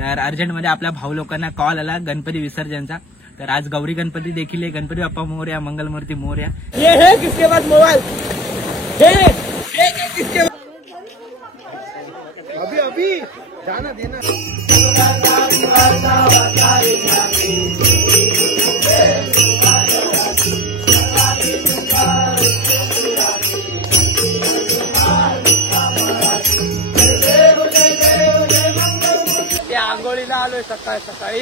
तर अर्जंटमध्ये आपल्या भाऊ लोकांना कॉल आला गणपती विसर्जनचा। तर आज गौरी गणपती देखील आहे। गणपती बाप्पा मोरया, मंगलमूर्ती मोरया। ये है किसके पास मोबाइल? किसके अभी जाना देना। आंघोळीला आलोय सकाळी सकाळी।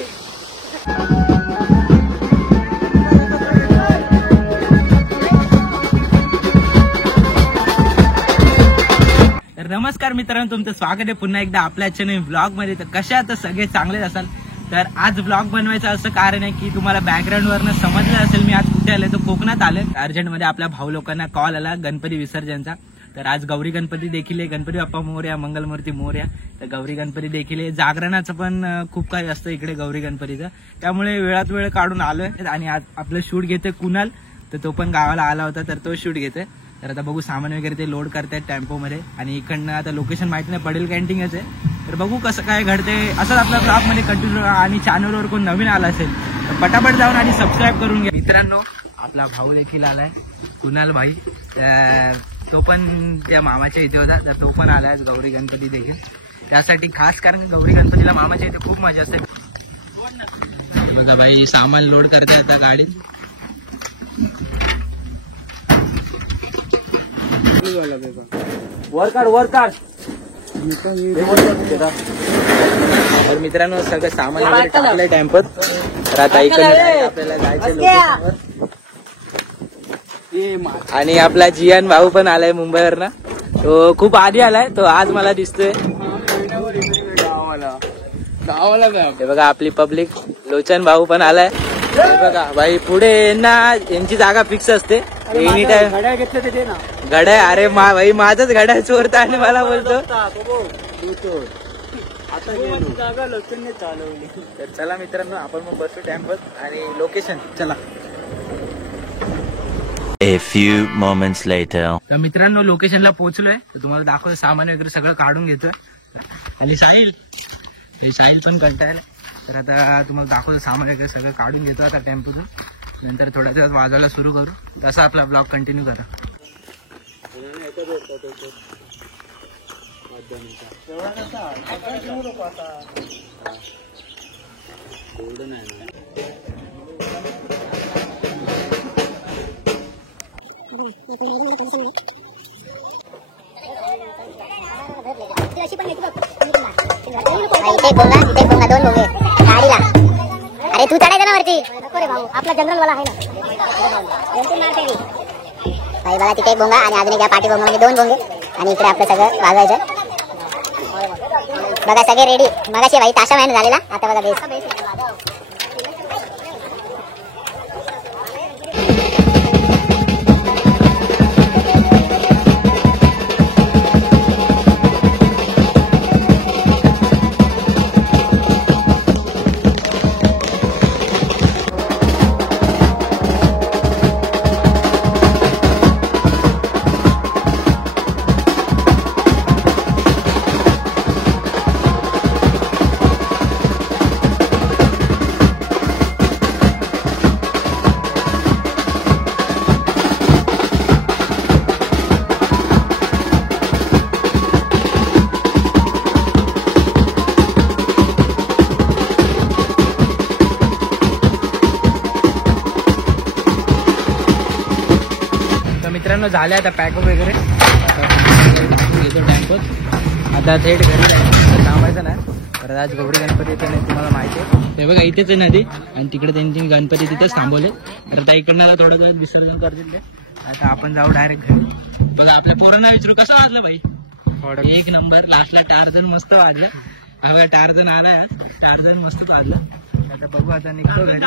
तर नमस्कार मित्रांनो, तुमचं स्वागत आहे पुन्हा एकदा आपल्या चॅनल ब्लॉग मध्ये। तर कशा तर सगळे चांगलेच असाल। तर आज ब्लॉग बनवायचं असं कारण आहे की तुम्हाला बॅकग्राऊंड वरनं समजलं असेल मी आज कुठे आलोय, तर कोकणात आलोय। अर्जंटमध्ये आपल्या भाऊ लोकांना कॉल आला गणपती विसर्जनचा। तर आज गौरी गणपती देखील आहे। गणपती बाप्पा मोरया, मंगलमूर्ती मोरया। तर गौरी गणपती देखील आहे। जागरणाचं पण खूप काही असतं इकडे गौरी गणपतीचं, त्यामुळे वेळात वेळ काढून आलोय। आणि आज आपलं शूट घेतोय कुणाल, तर तो पण गावाला आला होता, तर तो शूट घेतोय। तर आता बघू सामान वगैरे ते लोड करतायत टेम्पो मध्ये। आणि इकडनं आता लोकेशन माहिती नाही, पडेल कॅन्टीनच आहे। तर बघू कसं काय घडते। असंच आपल्या ब्लॉग मध्ये कंटिन्यू। आणि चॅनलवर कोण नवीन आला असेल तर पटापट जाऊन आणि सबस्क्राईब करून घ्या। मित्रांनो, आपला भाऊ देखील आलाय कुणाल भाई। तो पण त्या मामाच्या इथे होता, तर तो पण आलाय गौरी गणपती देखील त्यासाठी खास, कारण गौरी गणपतीला मामाच्या इथे खूप मजा असते। बघा भाई सामान लोड करते आता गाडीत। तर मित्रांनो सगळं सामान वगैरे टाकलंय टेम्पोत। तर आता इकडे आपल्याला जायचं लोकेशनवर। आणि आपला जियान भाऊ पण आलाय मुंबईवरनं, तो खूप आधी आलाय, तो आज मला दिसतोय गावाला। हे बघा आपली पब्लिक, लोचन भाऊ पण आलाय। बघा भाई पुढे ना यांची जागा फिक्स असते एनी टाइम। घड्याळ घेतलं ते ना घड्याळ, अरे भाई माझंच घड्याळ चोरता आणि मला बोलतो आता जागा लोकांनी चालवली। तर चला मित्रांनो आपण मग बसू टेम्पोत आणि लोकेशन चला। A few moments later. तर मित्रांनो लोकेशनला पोहोचलोय, तर तुम्हाला दाखवतो सामान वगैरे सगळं काढून घेतोय। आणि साहिल, हे साहिल पण करताय। तर आता तुम्हाला दाखवतो सामान वगैरे सगळं काढून घेतो आता टेम्पोतून। नंतर थोड्या दिवस वाजवायला सुरू करू, तसा आपला ब्लॉग कंटिन्यू करा। इथे गोंगा दोन भोंगे गाडीला। अरे तू चढायचं ना वरती, नको रे भाऊ, आपला जनरल वाला आहे ना। भाई बघा तिथे एक भोंगा आणि अजून एक पाठी भोंगा, म्हणजे दोन भोंगे। आणि इकडे आपलं सगळं वाजवायचं बघा, सगळे रेडी। मगाशी भाई ताशा महिना झालेला, आता बघा बेस। मित्रांनो झाले आता पॅकअप वगैरे, घेतो टेम्पोत। आता थेट घरी जायचं, थांबायचं नाही। तर आज गौरी गणपती येते नाही, तुम्हाला माहिती आहे। हे बघा इथेच आहे नदी, आणि तिकडे त्यांची गणपती तिथेच थांबवले। तर आता इकडनं थोडं वेळ विसर्जन करतील ते। आता आपण जाऊ डायरेक्ट घरी। बघा आपल्या पोरांना विचारू कसं वाजलं भाई। एक नंबर, लास्टला टार्झन मस्त वाजलं। हा बघा टार्झन आलाय, टार्झन मस्त वाजलं। आता बघू, आता निघतो घरी।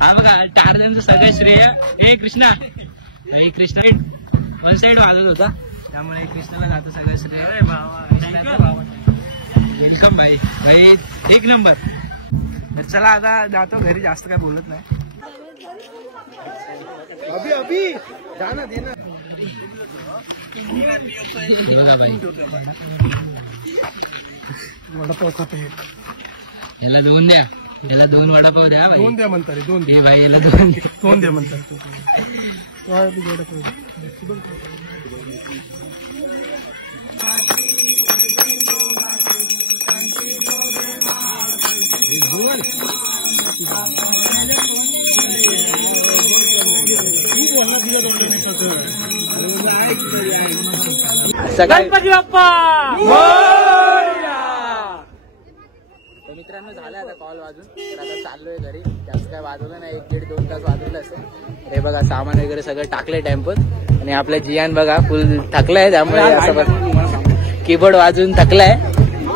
हा बघा टार्झनचं सगळं श्रेय हे कृष्णा, हे कृष्णा वन साइड वाजत होता, त्यामुळे कृष्णाला जातं सगळं श्रेय। वेलकम भाई, भाई एक नंबर। तर चला आता जातो घरी, जास्त काय बोलत नाही। अभी जाना देना। बघा भाई वडापाव खातो एक. याला 2 द्या, याला 2 वडापाव द्या भाई. 2 द्या म्हणता रे, 2 हे भाई याला 2 द्या. 2 द्या म्हणतात. वडापाव गणपती बाप्पा. मित्रांनो झालं आता कॉल वाजून, तर आता चाललोय घरी. जास्त काय वाजवलं नाही, 1-1.5-2 तास वाजवलं असेल. हे बघा सामान वगैरे सगळं टाकलंय टेम्पोत, आणि आपल्या जियान बघा फुल थकलाय, त्यामुळे असं कीबोर्ड वाजवून थकलाय.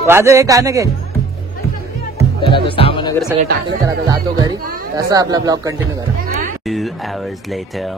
वाजव हे गाणं घे. तर आता सामान वगैरे सगळं टाकलं, तर आता जातो घरी. तसं आपला ब्लॉग कंटिन्यू करा. 2 hours later.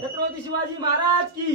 छत्रपती शिवाजी महाराज की.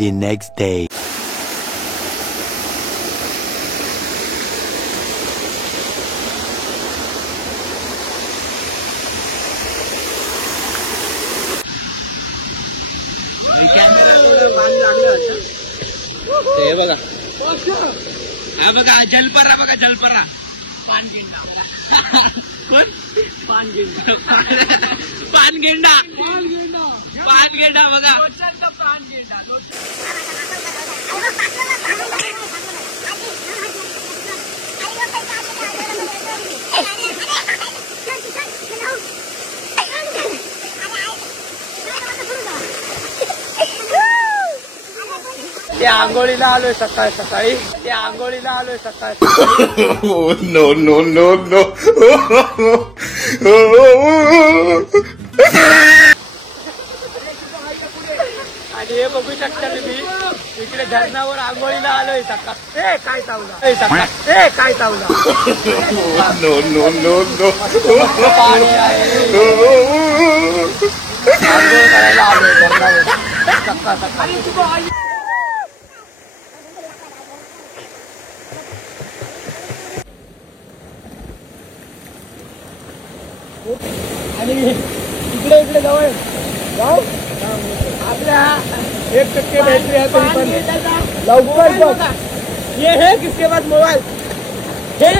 The next day. हे बघा हा बघा जलपरा बघा जलपरा कोण पानगेंडा पानगेंडा बघा त्या आंघोळीला आलोय सकाळी सकाळी त्या आंघोळीला आलोय सकाळी Oh, no, no, no, no. आणि हे बघू शकता तुम्ही इकडे धरणावर आंघोळीला आलोय सकाळ ए काय चावला सकाळ ए काय चावला No, no, no, no. पाणी आहे आंघोळ करायला आलोय धरणावर सकाळ सकाळी आणि इकडे इकडे जवळ जाऊ आपल्या 1% बॅटरी आहे तरी पण लवकर बघ हे किसके बाद मोबाईल हे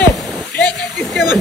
किसके बाद